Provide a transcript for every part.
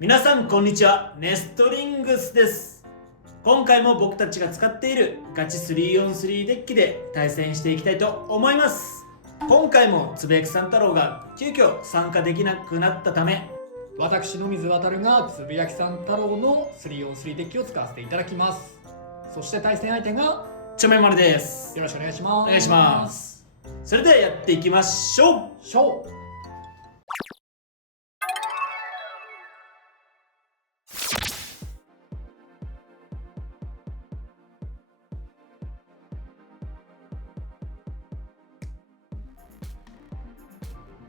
皆さんこんにちは、ネストリングスです。今回も僕たちが使っているガチ 3on3 デッキで対戦していきたいと思います。今回もつぶやきさん太郎が急遽参加できなくなったため、私の水渡がつぶやきさん太郎の 3on3 デッキを使わせていただきます。そして対戦相手がちょめまるです。よろしくお願いします。お願いします。それではやっていきましょう。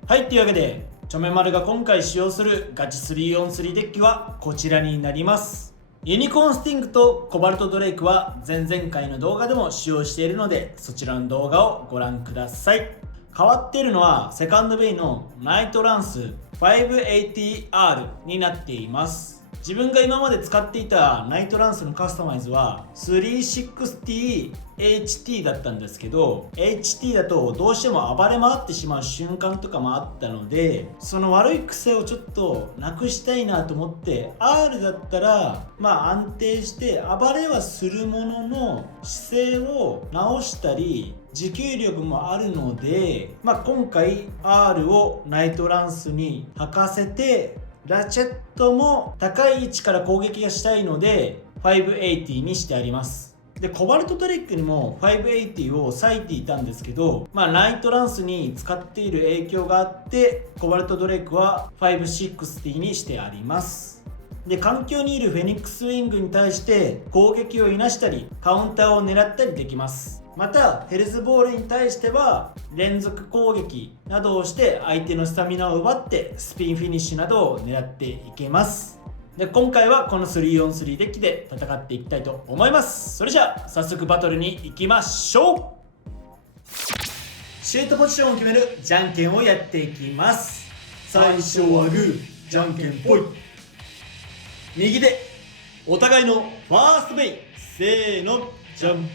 はい、というわけでちょめまるが今回使用するガチ 3on3 デッキはこちらになります。ユニコーンスティングとコバルトドレイクは前々回の動画でも使用しているので、そちらの動画をご覧ください。変わっているのはセカンドベイのナイトランス 580R になっています。自分が今まで使っていたナイトランスのカスタマイズは 360HT だったんですけど、 HT だとどうしても暴れ回ってしまう瞬間とかもあったので、その悪い癖をちょっとなくしたいなと思って R だったら安定して暴れはするものの姿勢を直したり持久力もあるので、今回 R をナイトランスに履かせて、ラチェットも高い位置から攻撃がしたいので580にしてあります。でコバルトドレイクにも580を割いていたんですけど、ナイトランスに使っている影響があってコバルトドレイクは560にしてあります。で環境にいるフェニックスウィングに対して攻撃をいなしたりカウンターを狙ったりできます。またヘルズボールに対しては連続攻撃などをして相手のスタミナを奪ってスピンフィニッシュなどを狙っていけます。で今回はこの 3on3 デッキで戦っていきたいと思います。それじゃあ早速バトルに行きましょう。シュートポジションを決めるじゃんけんをやっていきます。最初はグー、じゃんけんぽい。右でお互いのファーストベイ、せーのじゃん。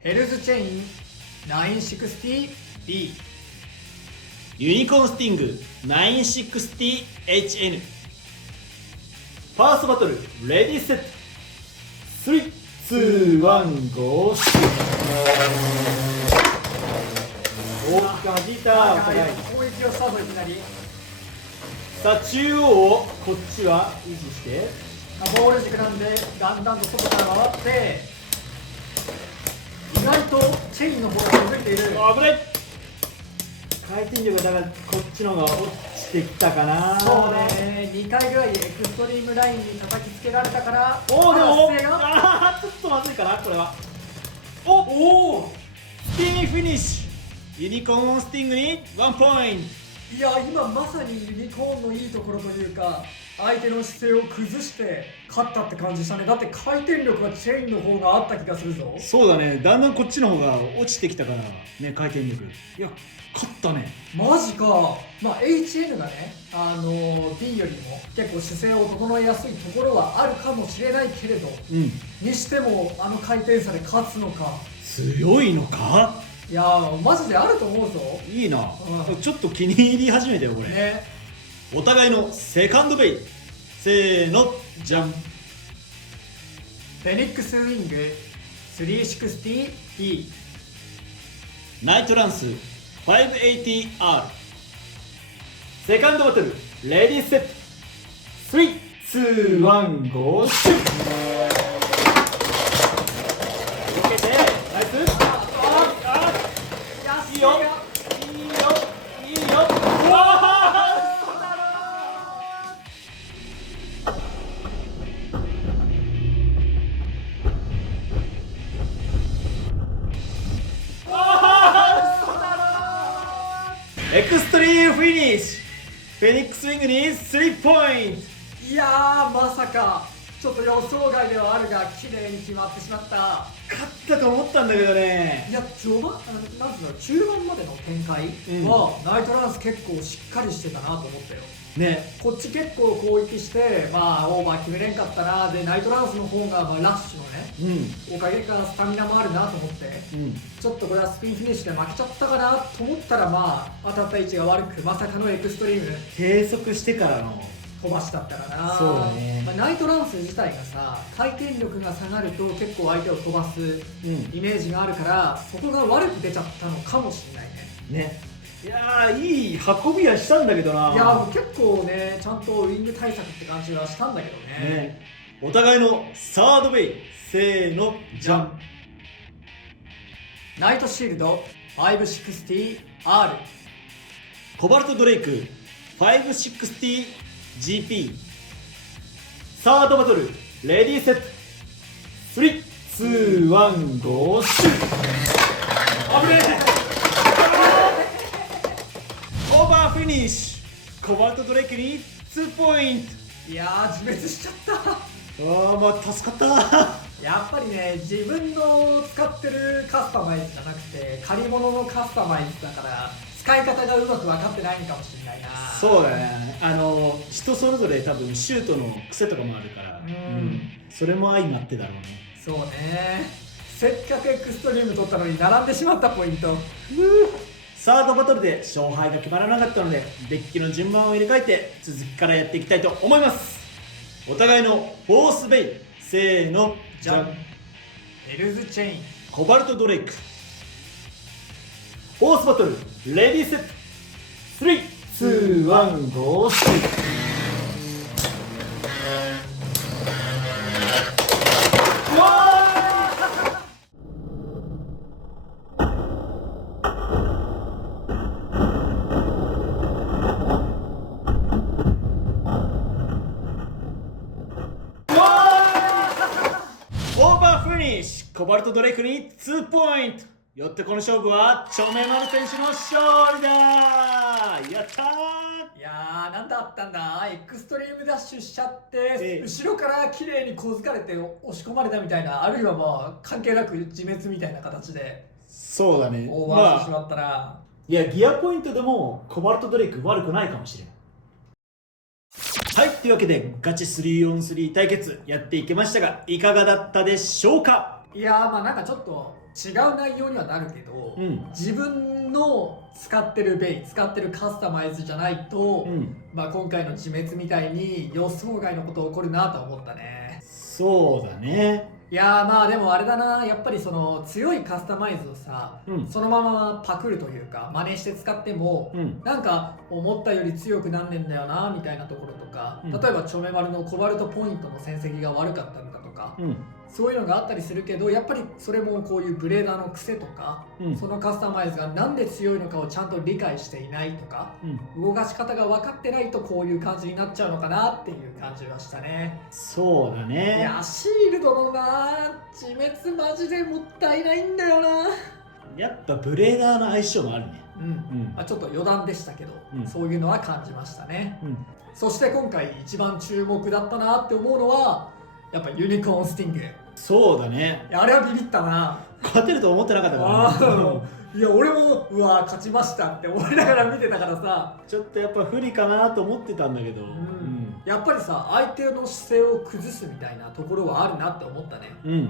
ヘルズチェイン 960B、 ユニコーンスティング 960HN。 ファーストバトルレディーセット3、2、1、ゴー。大きく弾いた。お互い攻撃をスタートいきなり。さあ中央をこっちは維持して、ボール軸なんでだんだんと外から回って、意外とチェインの方が崩れている。危ない。回転力がだからこっちの方が落ちてきたかな。そうね、2回ぐらいエクストリームラインに叩きつけられたから。おお、でも姿勢がちょっとまずいかなこれは。おお、スピンフィニッシュ。ユニコーンスティングに1ポイント。いや、今まさにユニコーンのいいところというか、相手の姿勢を崩して勝ったって感じしたね。だって回転力がチェインの方があった気がするぞ。そうだね、だんだんこっちの方が落ちてきたからね、回転力。いや、勝ったね。マジか。HN がね、P よりも結構姿勢を整えやすいところはあるかもしれないけれど、にしてもあの回転差で勝つのか。強いのか。いやマジであると思うぞ。いいな、うん、ちょっと気に入り始めたよこれね。お互いのセカンドベイ、せーのじゃん。フェニックスウィング 360E、 ナイトランス 580R。 セカンドバトルレディーセット3、2、1、ゴーシュッ。受けてナイス。いいよいいよいいよ。うわエクストリームフィニッシュ。フェニックスウィングに3ポイント。いやまさかちょっと予想外ではあるが綺麗に決まってしまった。勝ったと思ったんだけどね。いや序盤なんつうの、中盤までの展開は、ナイトランス結構しっかりしてたなと思ったよね。こっち結構攻撃してオーバー決めれんかったな。でナイトランスの方がラッシュのね、おかげかスタミナもあるなと思って、ちょっとこれはスピンフィニッシュで負けちゃったかなと思ったら、当たった位置が悪くまさかのエクストリーム。計測してからの飛ばしたったらな。そうだね、ナイトランス自体がさ回転力が下がると結構相手を飛ばすイメージがあるから、そこが悪く出ちゃったのかもしれないね。ね、いやーいい運びはしたんだけどな。いやもう結構ねちゃんとウイング対策って感じはしたんだけどね。お互いのサードベイ、せーのじゃん。ナイトシールド 560R、 コバルトドレイク 560GP、 サードバトルレディーセット、3、2、1、ゴーシュー。危ねえオーバーフィニッシュ、コバルトドレイクに2ポイント。いやー自滅しちゃったまあ助かったやっぱりね自分の使ってるカスタマイズじゃなくて借り物のカスタマイズだから使い方がうまく分かってないのかもしれないな。そうだね、人それぞれ多分シュートの癖とかもあるから、それも相まってだろうね。そうね、せっかくエクストリーム取ったのに並んでしまったポイント。サードバトルで勝敗が決まらなかったので、デッキの順番を入れ替えて続きからやっていきたいと思います。お互いのフォースベイ、せーのじゃん。ヘルズチェイン、コバルトドレイク、フォースバトルレディーセット、3、2、1、ゴーシュー。コバルトドレイクに2ポイント。よってこの勝負はチョメマル選手の勝利だ。やったー。いやーなんだったんだ、エクストリームダッシュしちゃって、後ろから綺麗に小づかれて押し込まれたみたいな、あるいはまあ関係なく自滅みたいな形でそうだね、オーバーしてしまったら、いやギアポイントでもコバルトドレイク悪くないかもしれない。はい、というわけでガチ 3on3 対決やっていきましたが、いかがだったでしょうか。いやーまあなんかちょっと違う内容にはなるけど、自分の使ってるベイ、使ってるカスタマイズじゃないと、まあ今回の自滅みたいに予想外のこと起こるなと思ったね。そうだね。いやーまあでもあれだな、やっぱりその強いカスタマイズをさ、そのままパクるというか真似して使っても、なんか思ったより強くなんねんだよなみたいなところとか、例えばチョメマルのコバルトポイントの戦績が悪かったりだとか、そういうのがあったりするけど、やっぱりそれもこういうブレーダーの癖とか、そのカスタマイズがなんで強いのかをちゃんと理解していないとか、動かし方が分かってないとこういう感じになっちゃうのかなっていう感じはしたね。そうだね。いやシールドのな自滅マジでもったいないんだよな。やっぱブレーダーの相性もあるね。まあ、ちょっと余談でしたけど、そういうのは感じましたね。そして今回一番注目だったなって思うのはやっぱユニコーンスティング。そうだね、あれはビビったな。勝てると思ってなかったからね。いや俺もうわ勝ちましたって思いながら見てたからさ、ちょっとやっぱ不利かなと思ってたんだけど、やっぱりさ相手の姿勢を崩すみたいなところはあるなって思ったね。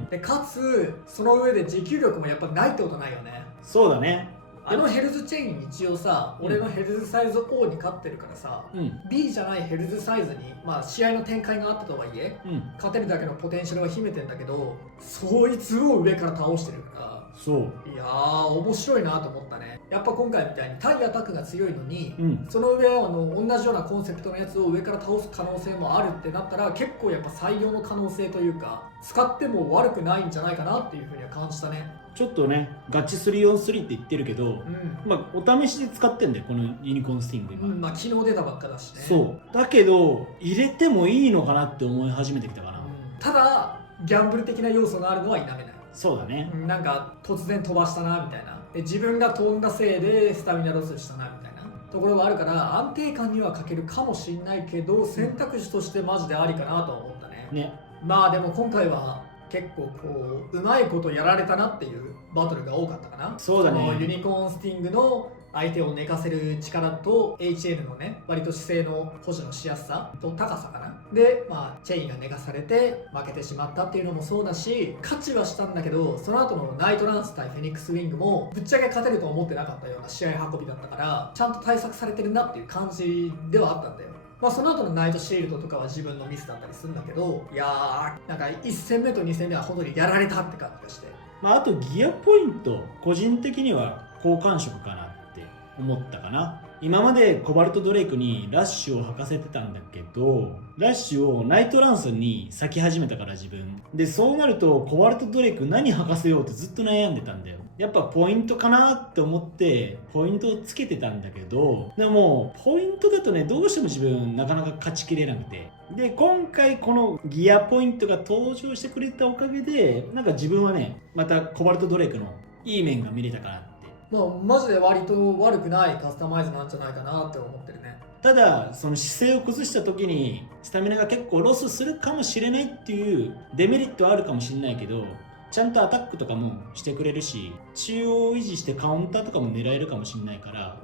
でかつその上で持久力もやっぱないってことないよね。そうだね。あのヘルズチェイン一応さ、俺のヘルズサイズ O に勝ってるからさ、B じゃないヘルズサイズに、まあ試合の展開があったとはいえ、勝てるだけのポテンシャルは秘めてんだけど、そいつを上から倒してるから、そういやー面白いなと思ったね。やっぱ今回みたいに対アタックが強いのに、その上同じようなコンセプトのやつを上から倒す可能性もあるってなったら、結構やっぱ採用の可能性というか使っても悪くないんじゃないかなっていうふうには感じたね。ちょっとねガチ 3on3 って言ってるけど、まあお試しで使ってんだよこのユニコーンスティング今、まあ昨日出たばっかだしね。そうだけど入れてもいいのかなって思い始めてきたかな。ただギャンブル的な要素があるのは否めない。そうだね、なんか突然飛ばしたなみたいな、で自分が飛んだせいでスタミナロスしたなみたいなところがあるから、安定感には欠けるかもしれないけど、選択肢としてマジでありかなとは思ったね。まあでも今回は結構こううまいことやられたなっていうバトルが多かったかな。そうだね。ユニコーンスティングの相手を寝かせる力と HL のね割と姿勢の保持のしやすさと高さかなで、まあチェインが寝かされて負けてしまったっていうのもそうだし、勝ちはしたんだけど、その後のナイトランス対フェニックスウィングもぶっちゃけ勝てると思ってなかったような試合運びだったから、ちゃんと対策されてるなっていう感じではあったんだよ。まあその後のナイトシールドとかは自分のミスだったりするんだけど、いやーなんか1戦目と2戦目は本当にやられたって感じがして、まあ、あとギアポイント個人的には好感触かなって思ったかな。今までコバルトドレイクにラッシュを履かせてたんだけど、ラッシュをナイトランスに咲き始めたから自分で、そうなるとコバルトドレイク何履かせようってずっと悩んでたんだよ。やっぱポイントかなって思ってポイントをつけてたんだけど、でもポイントだとね、どうしても自分なかなか勝ちきれなくて、で今回このギアポイントが登場してくれたおかげで、なんか自分はね、またコバルトドレイクのいい面が見れたかなって。まあマジで割と悪くないカスタマイズなんじゃないかなって思ってるね。ただその姿勢を崩した時にスタミナが結構ロスするかもしれないっていうデメリットはあるかもしれないけど、ちゃんとアタックとかもしてくれるし、中央を維持してカウンターとかも狙えるかもしれないから、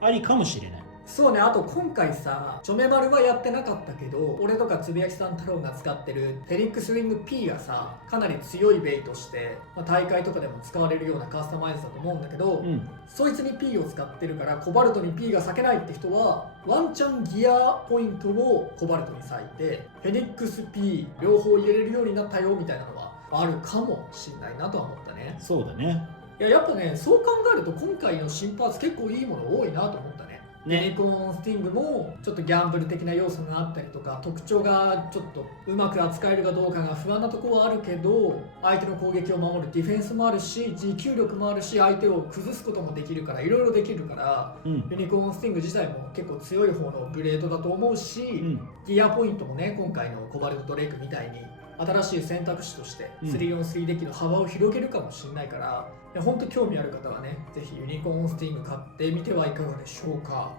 ありかもしれない。そうね。あと今回さ、チョメマルはやってなかったけど、俺とかつぶやきさん太郎が使ってるフェニックスウィング P がさ、かなり強いベイとして、大会とかでも使われるようなカスタマイズだと思うんだけど、そいつに P を使ってるからコバルトに P が避けないって人は、ワンチャンギアポイントをコバルトに割いてフェニックス P 両方入れれるようになったよみたいなのはあるかもしれないなとは思ったね。そうだね。やっぱね、そう考えると今回の新パーツ結構いいもの多いなと思ったね。ユニコーンスティングもちょっとギャンブル的な要素があったりとか、特徴がちょっとうまく扱えるかどうかが不安なところはあるけど、相手の攻撃を守るディフェンスもあるし、持久力もあるし、相手を崩すこともできるから、いろいろできるから、ユニコーンスティング自体も結構強い方のブレードだと思うし、ギアポイントもね、今回のコバルトドレイクみたいに新しい選択肢として 3on3 デッキの幅を広げるかもしれないから、本当興味ある方はね、ぜひユニコーンスティング買ってみてはいかがでしょうか。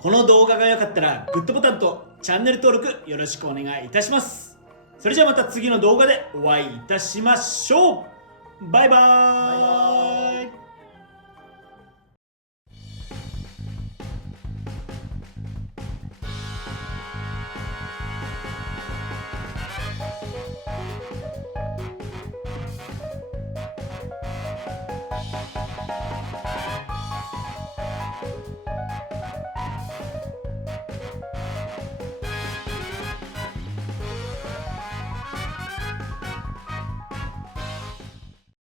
この動画が良かったらグッドボタンとチャンネル登録よろしくお願いいたします。それじゃあまた次の動画でお会いいたしましょう。バイバーイ。